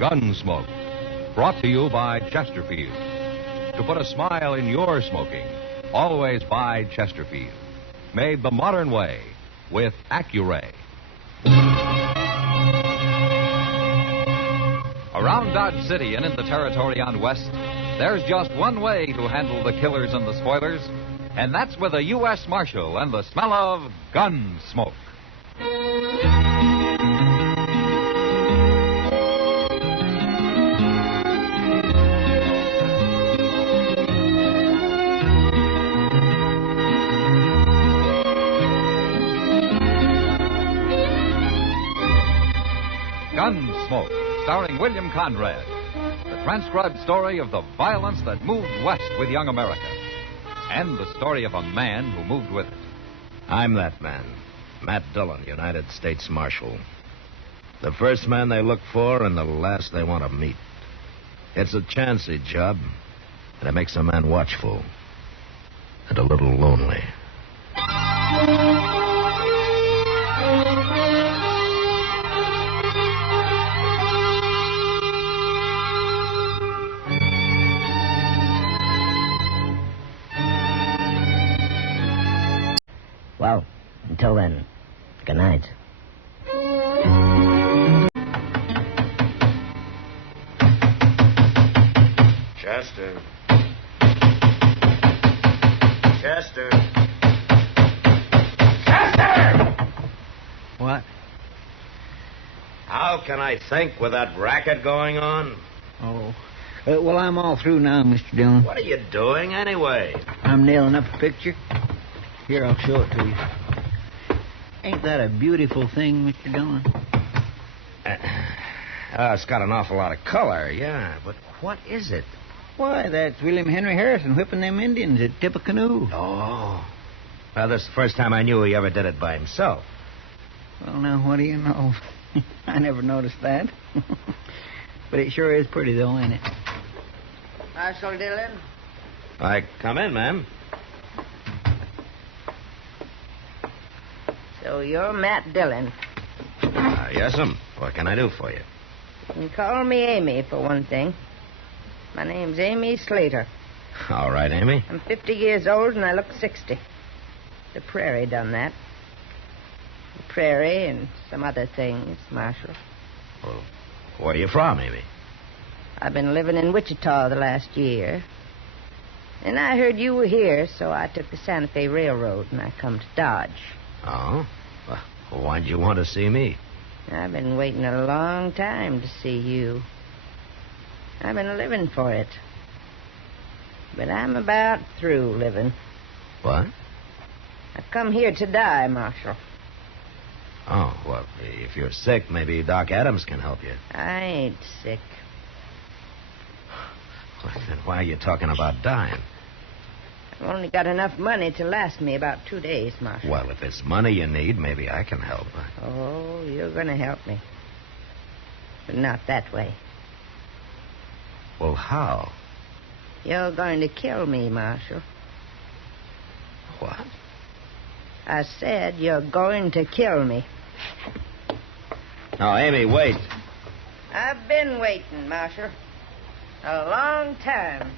Gunsmoke. Brought to you by Chesterfield. To put a smile in your smoking, always buy Chesterfield. Made the modern way with Accuray. Around Dodge City and in the territory on West, there's just one way to handle the killers and the spoilers, and that's with a U.S. Marshal and the smell of Gunsmoke. Gunsmoke, starring William Conrad. The transcribed story of the violence that moved west with young America. And the story of a man who moved with it. I'm that man, Matt Dillon, United States Marshal. The first man they look for and the last they want to meet. It's a chancy job, and it makes a man watchful and a little lonely. Well, until then, good night. Chester. Chester. Chester! What? How can I think with that racket going on? Oh. Well, I'm all through now, Mr. Dillon. What are you doing anyway? I'm nailing up a picture. Here, I'll show it to you. Ain't that a beautiful thing, Mr. Dillon? It's got an awful lot of color, yeah. But what is it? Why, that's William Henry Harrison whipping them Indians at Tippecanoe. Oh. Well, this is the first time I knew he ever did it by himself. Well, now, what do you know? I never noticed that. But it sure is pretty, though, ain't it? Marshal Dillon? Come in, ma'am. So you're Matt Dillon. Yes'm. What can I do for you? You can call me Amy, for one thing. My name's Amy Slater. All right, Amy. I'm 50 years old, and I look 60. The prairie done that. The prairie and some other things, Marshal. Well, where are you from, Amy? I've been living in Wichita the last year. And I heard you were here, so I took the Santa Fe Railroad, and I come to Dodge. Oh? Well, why'd you want to see me? I've been waiting a long time to see you. I've been living for it. But I'm about through living. What? I've come here to die, Marshal. Oh, well, if you're sick, maybe Doc Adams can help you. I ain't sick. Well, then why are you talking about dying? I've only got enough money to last me about 2 days, Marshal. Well, if it's money you need, maybe I can help. Oh, you're going to help me. But not that way. Well, how? You're going to kill me, Marshal. What? I said you're going to kill me. No, Amy, wait. I've been waiting, Marshal. A long time.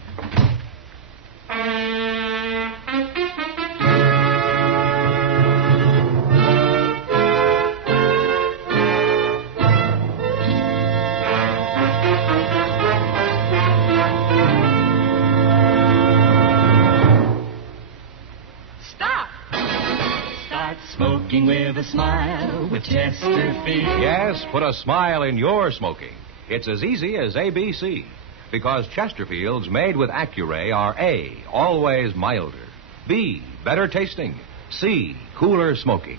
Smoking with a smile with Chesterfield. Yes, put a smile in your smoking. It's as easy as ABC. Because Chesterfields made with Accuray are A, always milder. B, better tasting. C, cooler smoking.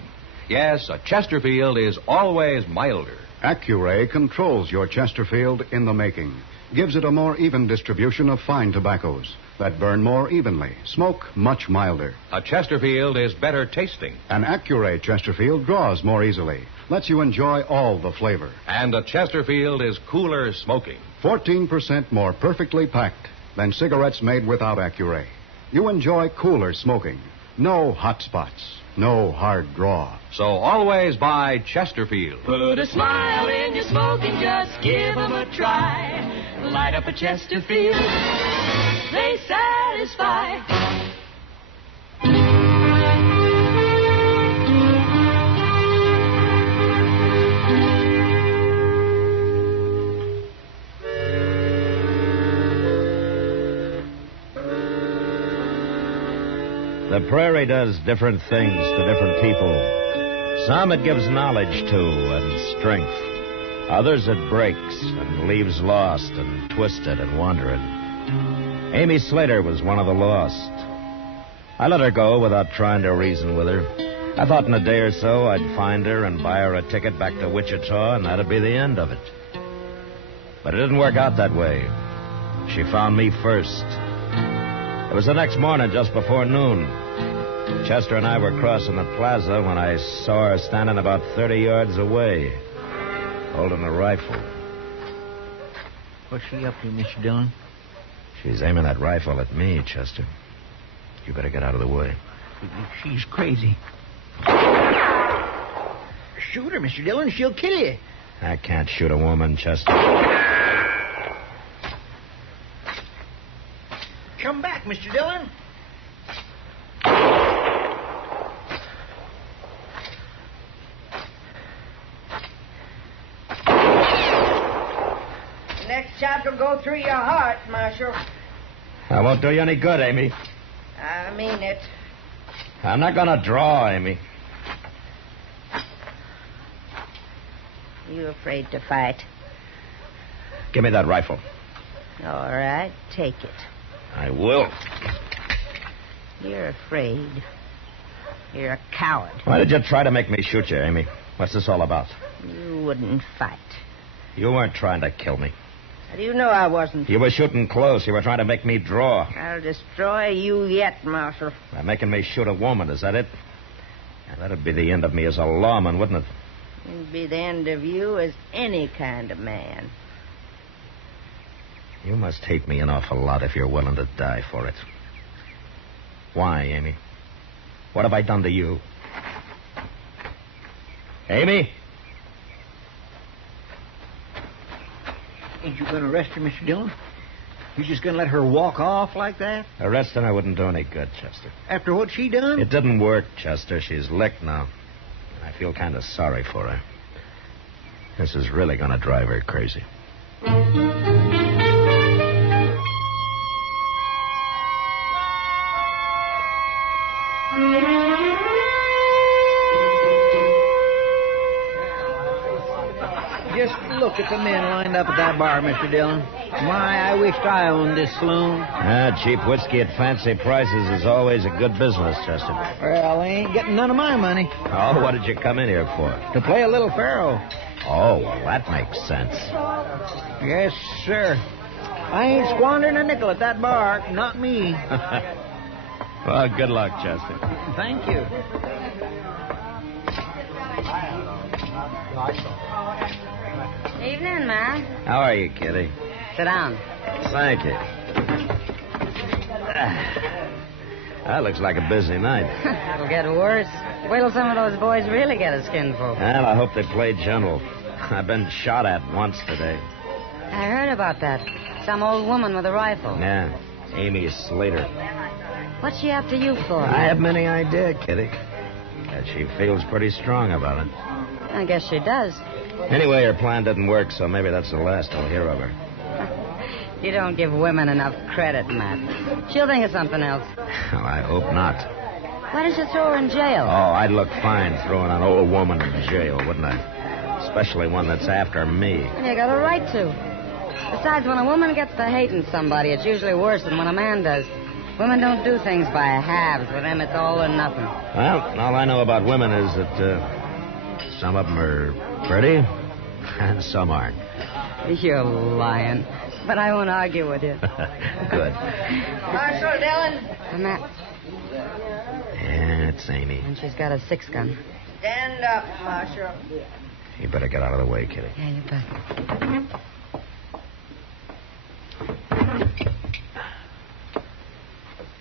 Yes, a Chesterfield is always milder. Accuray controls your Chesterfield in the making. Gives it a more even distribution of fine tobaccos that burn more evenly, smoke much milder. A Chesterfield is better tasting. An Accuray Chesterfield draws more easily, lets you enjoy all the flavor. And a Chesterfield is cooler smoking. 14% more perfectly packed than cigarettes made without Accuray. You enjoy cooler smoking. No hot spots. No hard draw. So always buy Chesterfield. Put a smile in your smoking, just give 'em a try. Light up a Chesterfield, they satisfy. The prairie does different things to different people. Some it gives knowledge to and strength. Others it breaks and leaves lost and twisted and wandering. Amy Slater was one of the lost. I let her go without trying to reason with her. I thought in a day or so I'd find her and buy her a ticket back to Wichita, and that'd be the end of it. But it didn't work out that way. She found me first. It was the next morning, just before noon. Chester and I were crossing the plaza when I saw her standing about 30 yards away, holding a rifle. What's she up to, Mr. Dillon? She's aiming that rifle at me, Chester. You better get out of the way. She's crazy. Shoot her, Mr. Dillon. She'll kill you. I can't shoot a woman, Chester. Come back, Mr. Dillon. Next shot will go through your heart, Marshal. I won't do you any good, Amy. I mean it. I'm not going to draw, Amy. You afraid to fight? Give me that rifle. All right, take it. I will. You're afraid. You're a coward. Why did you try to make me shoot you, Amy? What's this all about? You wouldn't fight. You weren't trying to kill me. How do you know I wasn't? You were shooting close. You were trying to make me draw. I'll destroy you yet, Marshal. By making me shoot a woman, is that it? Yeah, that'd be the end of me as a lawman, wouldn't it? It'd be the end of you as any kind of man. You must hate me an awful lot if you're willing to die for it. Why, Amy? What have I done to you? Amy? Ain't you going to arrest her, Mr. Dillon? You just going to let her walk off like that? Arresting her wouldn't do any good, Chester. After what she done? It didn't work, Chester. She's licked now. I feel kind of sorry for her. This is really going to drive her crazy. Just look at the men lined up at that bar, Mr. Dillon. My, I wished I owned this saloon. Cheap whiskey at fancy prices is always a good business, Chester. Well, they ain't getting none of my money. Oh, what did you come in here for? To play a little faro. Oh, well, that makes sense. Yes, sir. I ain't squandering a nickel at that bar. Not me. Well, good luck, Chester. Thank you. Evening, Ma. How are you, Kitty? Sit down. Thank you. That looks like a busy night. It'll get worse. Wait till some of those boys really get a skinful. Well, I hope they play gentle. I've been shot at once today. I heard about that. Some old woman with a rifle. Yeah, Amy Slater. What's she after you for? I have many ideas, Kitty. And she feels pretty strong about it. I guess she does. Anyway, her plan didn't work, so maybe that's the last I'll hear of her. You don't give women enough credit, Matt. She'll think of something else. Well, I hope not. Why don't you throw her in jail? Oh, I'd look fine throwing an old woman in jail, wouldn't I? Especially one that's after me. And you got a right to. Besides, when a woman gets to hating somebody, it's usually worse than when a man does. Women don't do things by halves. With them, it's all or nothing. Well, all I know about women is that some of them are pretty and some aren't. You're lying. But I won't argue with you. Good. Marshal Dillon. Matt. Yeah, it's Amy. And she's got a 6-gun. Stand up, Marshal. You better get out of the way, Kitty. Yeah, you bet.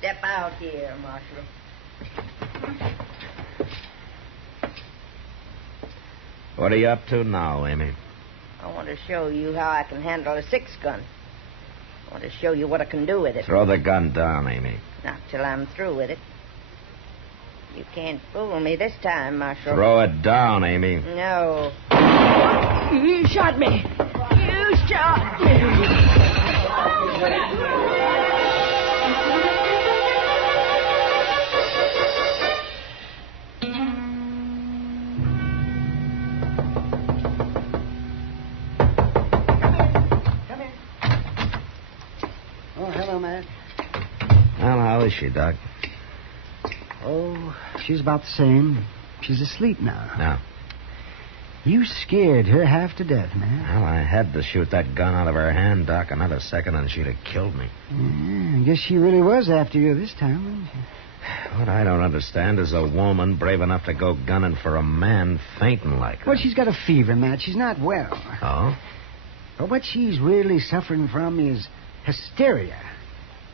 Step out here, Marshal. What are you up to now, Amy? I want to show you how I can handle a 6-gun. I want to show you what I can do with it. Throw the gun down, Amy. Not till I'm through with it. You can't fool me this time, Marshal. Throw it down, Amy. No. You shot me. You shot me. Oh, hello, Matt. Well, how is she, Doc? Oh, she's about the same. She's asleep now. No. You scared her half to death, man. Well, I had to shoot that gun out of her hand, Doc. Another second and she'd have killed me. Yeah, I guess she really was after you this time, wasn't she? What I don't understand is a woman brave enough to go gunning for a man fainting like her. Well, she's got a fever, Matt. She's not well. Oh? But what she's really suffering from is hysteria.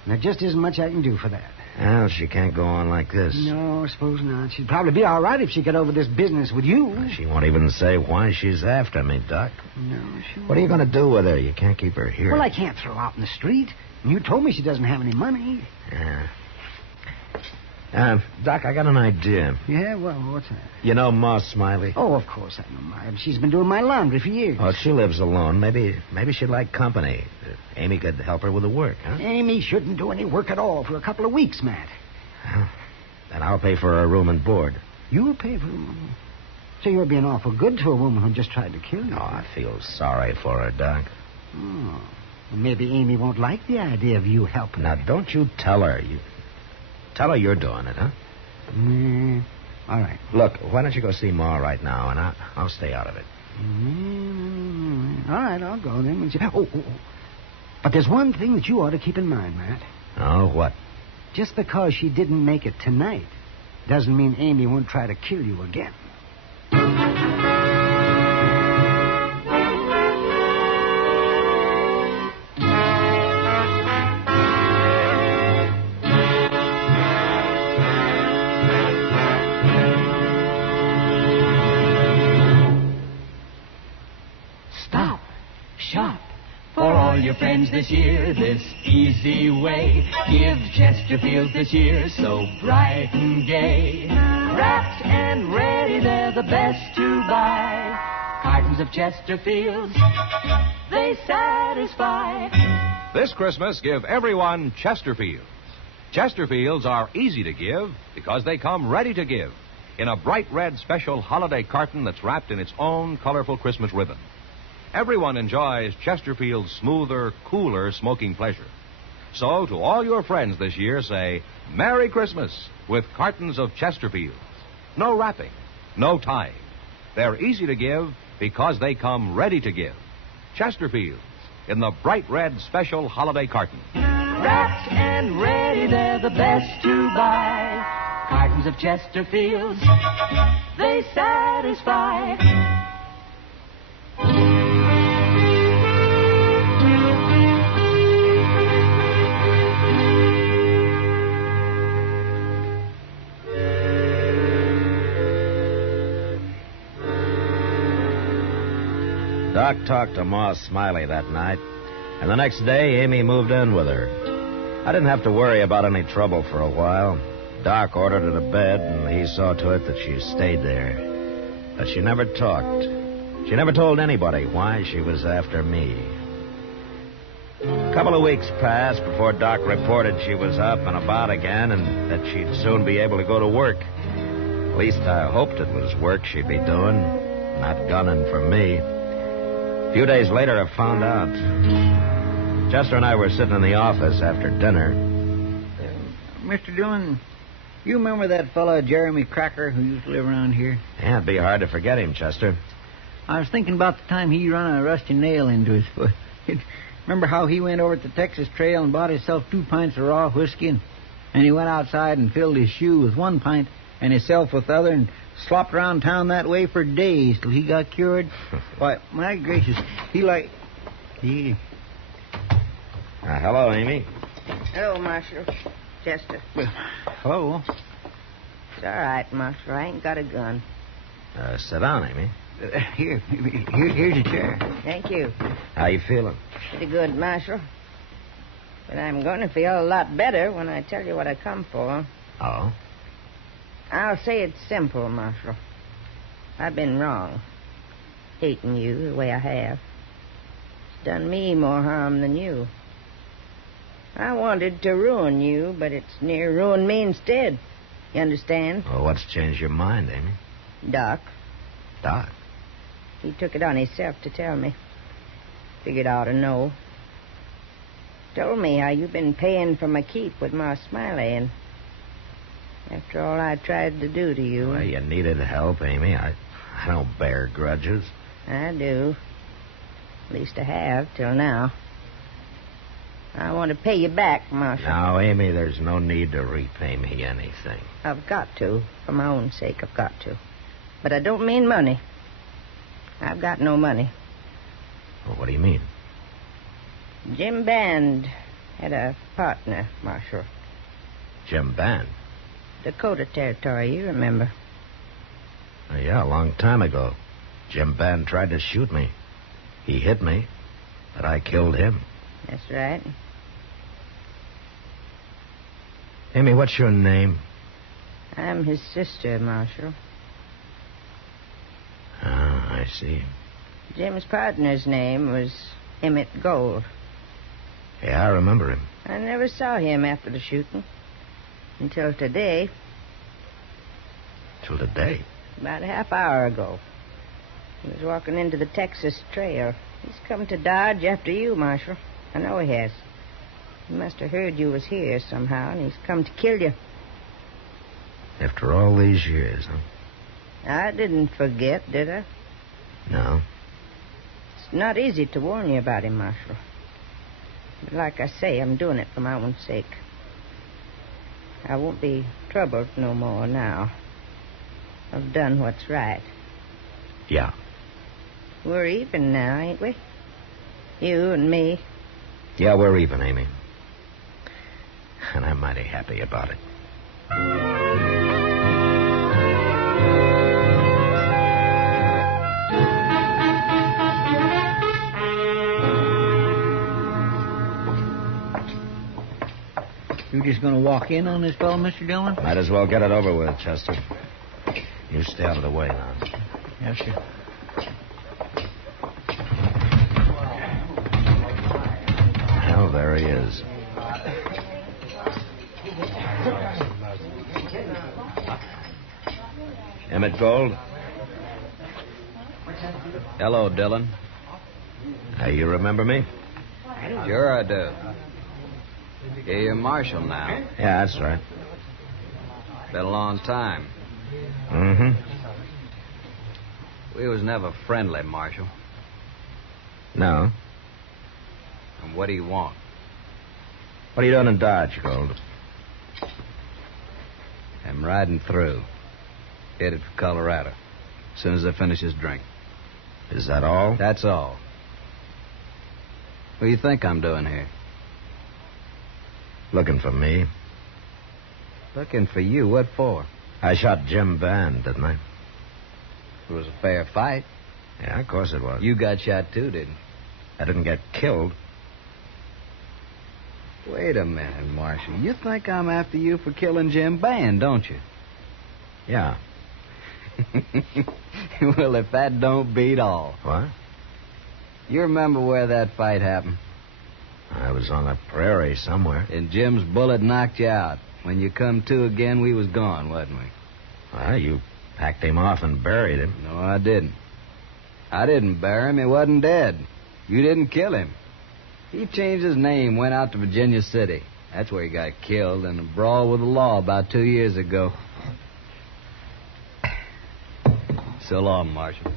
And there just isn't much I can do for that. Well, she can't go on like this. No, I suppose not. She'd probably be all right if she got over this business with you. She won't even say why she's after me, Doc. No, she won't. What are you going to do with her? You can't keep her here. Well, I can't throw her out in the street. You told me she doesn't have any money. Yeah. Doc, I got an idea. Yeah, well, what's that? You know Ma Smiley? Oh, of course I know Ma. She's been doing my laundry for years. Oh, she lives alone. Maybe she'd like company. Amy could help her with the work, huh? Amy shouldn't do any work at all for a couple of weeks, Matt. Well, then I'll pay for her room and board. You'll pay for her? So you're being awful good to a woman who just tried to kill you. Oh, I feel sorry for her, Doc. Oh. Well, maybe Amy won't like the idea of you helping Now, her. don't you tell her. Tell her you're doing it, huh? All right. Look, why don't you go see Ma right now, and I'll stay out of it. All right, I'll go then. Oh. But there's one thing that you ought to keep in mind, Matt. Oh, what? Just because she didn't make it tonight doesn't mean Amy won't try to kill you again. Stop. Shop. For all your friends this year, this easy way. Give Chesterfield this year so bright and gay. Wrapped and ready, they're the best to buy. Cartons of Chesterfields, they satisfy. This Christmas, give everyone Chesterfields. Chesterfields are easy to give because they come ready to give in a bright red special holiday carton that's wrapped in its own colorful Christmas ribbon. Everyone enjoys Chesterfield's smoother, cooler smoking pleasure. So, to all your friends this year, say Merry Christmas with cartons of Chesterfields. No wrapping, no tying. They're easy to give because they come ready to give. Chesterfields in the bright red special holiday carton. Wrapped and ready, they're the best to buy. Cartons of Chesterfields, they satisfy. Doc talked to Ma Smiley that night, and the next day Amy moved in with her. I didn't have to worry about any trouble for a while. Doc ordered her to bed, and he saw to it that she stayed there. But she never talked. She never told anybody why she was after me. A couple of weeks passed before Doc reported she was up and about again and that she'd soon be able to go to work. At least I hoped it was work she'd be doing, not gunning for me. A few days later, I found out. Chester and I were sitting in the office after dinner. Mr. Dillon, you remember that fellow Jeremy Cracker who used to live around here? Yeah, it'd be hard to forget him, Chester. I was thinking about the time he run a rusty nail into his foot. Remember how he went over to the Texas Trail and bought himself 2 pints of raw whiskey, and he went outside and filled his shoe with 1 pint and himself with the other and slopped around town that way for days till he got cured? Why, my gracious, he... Hello, Amy. Hello, Marshal. Chester. Well, hello. It's all right, Marshal. I ain't got a gun. Sit down, Amy. Here's a chair. Thank you. How you feeling? Pretty good, Marshal. But I'm going to feel a lot better when I tell you what I come for. Oh? I'll say it's simple, Marshal. I've been wrong. Hating you the way I have. It's done me more harm than you. I wanted to ruin you, but it's near ruined me instead. You understand? Well, what's changed your mind, Amy? Doc. Doc? He took it on himself to tell me. Figured I ought to know. Told me how you've been paying for my keep with Ma Smiley, and after all I tried to do to you... Well, you needed help, Amy. I don't bear grudges. I do. At least I have, till now. I want to pay you back, Marshal. Now, Amy, there's no need to repay me anything. I've got to. For my own sake, I've got to. But I don't mean money. I've got no money. Well, what do you mean? Jim Band had a partner, Marshal. Jim Band? Dakota Territory, you remember. Yeah, a long time ago. Jim Band tried to shoot me. He hit me, but I killed him. That's right. Amy, what's your name? I'm his sister, Marshal. Ah, I see. Jim's partner's name was Emmett Gold. Yeah, I remember him. I never saw him after the shooting. Until today. Till today? About a half hour ago. He was walking into the Texas Trail. He's come to Dodge after you, Marshal. I know he has. He must have heard you was here somehow, and he's come to kill you. After all these years, huh? I didn't forget, did I? No. It's not easy to warn you about him, Marshal. But like I say, I'm doing it for my own sake. I won't be troubled no more now. I've done what's right. Yeah. We're even now, ain't we? You and me. Yeah, we're even, Amy. And I'm mighty happy about it. You just going to walk in on this fellow, Mr. Dillon? Might as well get it over with, Chester. You stay out of the way now. Yes, sir. Well, there he is. Emmett Gold? Hello, Dillon. You remember me? Sure I do. You're Marshal now. Yeah, that's right. Been a long time. Mm-hmm. We was never friendly, Marshal. No. And what do you want? What are you doing in Dodge, Gold? I'm riding through. Headed for Colorado. As soon as I finish this drink. Is that all? That's all. What do you think I'm doing here? Looking for me. Looking for you? What for? I shot Jim Band, didn't I? It was a fair fight. Yeah, of course it was. You got shot too, didn't you? I didn't get killed. Wait a minute, Marshal. You think I'm after you for killing Jim Band, don't you? Yeah. Well, if that don't beat all. What? You remember where that fight happened? I was on a prairie somewhere. And Jim's bullet knocked you out. When you come to again, we was gone, wasn't we? Well, you packed him off and buried him. No, I didn't. I didn't bury him. He wasn't dead. You didn't kill him. He changed his name, went out to Virginia City. That's where he got killed in a brawl with the law about 2 years ago. So long, Marshal.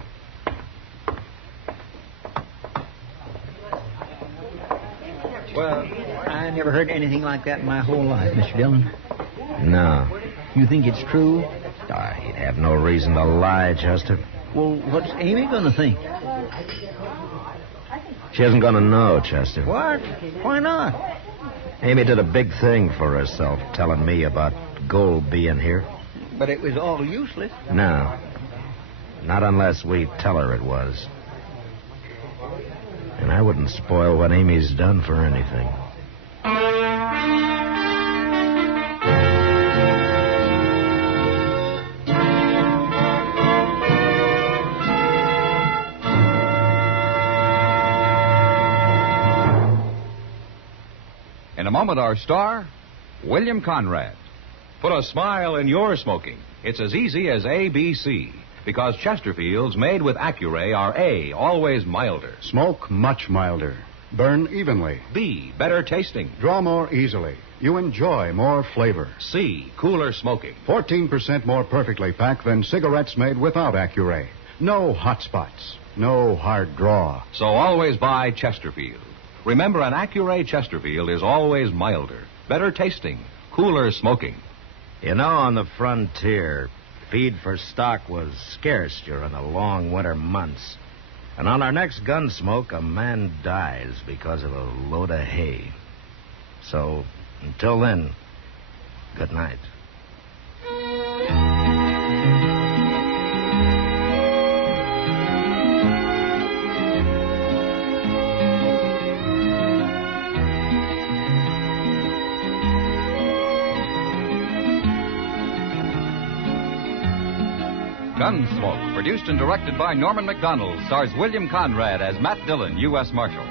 Well, I never heard anything like that in my whole life, Mr. Dillon. No. You think it's true? He'd have no reason to lie, Chester. Well, what's Amy going to think? She isn't going to know, Chester. What? Why not? Amy did a big thing for herself, telling me about Gold being here. But it was all useless. No. Not unless we tell her it was. And I wouldn't spoil what Amy's done for anything. In a moment, our star, William Conrad. Put a smile in your smoking. It's as easy as ABC. Because Chesterfields made with Accuray are A, always milder. Smoke much milder. Burn evenly. B, better tasting. Draw more easily. You enjoy more flavor. C, cooler smoking. 14% more perfectly packed than cigarettes made without Accuray. No hot spots. No hard draw. So always buy Chesterfield. Remember, an Accuray Chesterfield is always milder, better tasting, cooler smoking. You know, on the frontier, feed for stock was scarce during the long winter months. And on our next Gunsmoke, a man dies because of a load of hay. So, until then, good night. Gunsmoke, produced and directed by Norman MacDonnell, stars William Conrad as Matt Dillon, U.S. Marshal.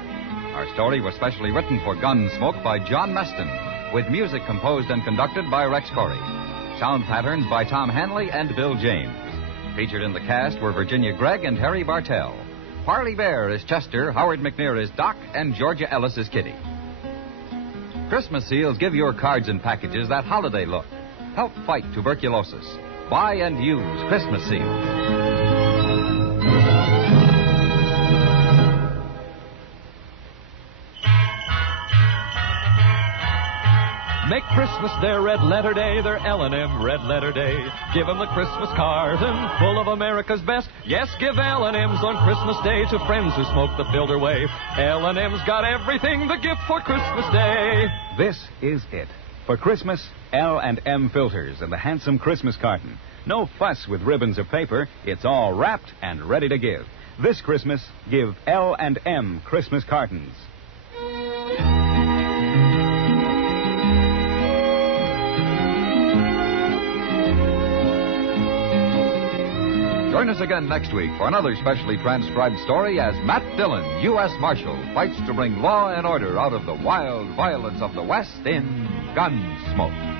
Our story was specially written for Gunsmoke by John Meston, with music composed and conducted by Rex Corey. Sound patterns by Tom Hanley and Bill James. Featured in the cast were Virginia Gregg and Harry Bartell. Parley Baer is Chester, Howard McNear is Doc, and Georgia Ellis is Kitty. Christmas seals give your cards and packages that holiday look. Help fight tuberculosis. Buy and use Christmas seals. Make Christmas their red letter day, their L&M red letter day. Give 'em the Christmas carton full of America's best. Yes, give L&M's on Christmas Day to friends who smoke the filter way. L&M's got everything, the gift for Christmas Day. This is it. For Christmas, L&M filters and the handsome Christmas carton. No fuss with ribbons or paper. It's all wrapped and ready to give. This Christmas, give L&M Christmas cartons. Join us again next week for another specially transcribed story as Matt Dillon, U.S. Marshal, fights to bring law and order out of the wild violence of the West in Gunsmoke.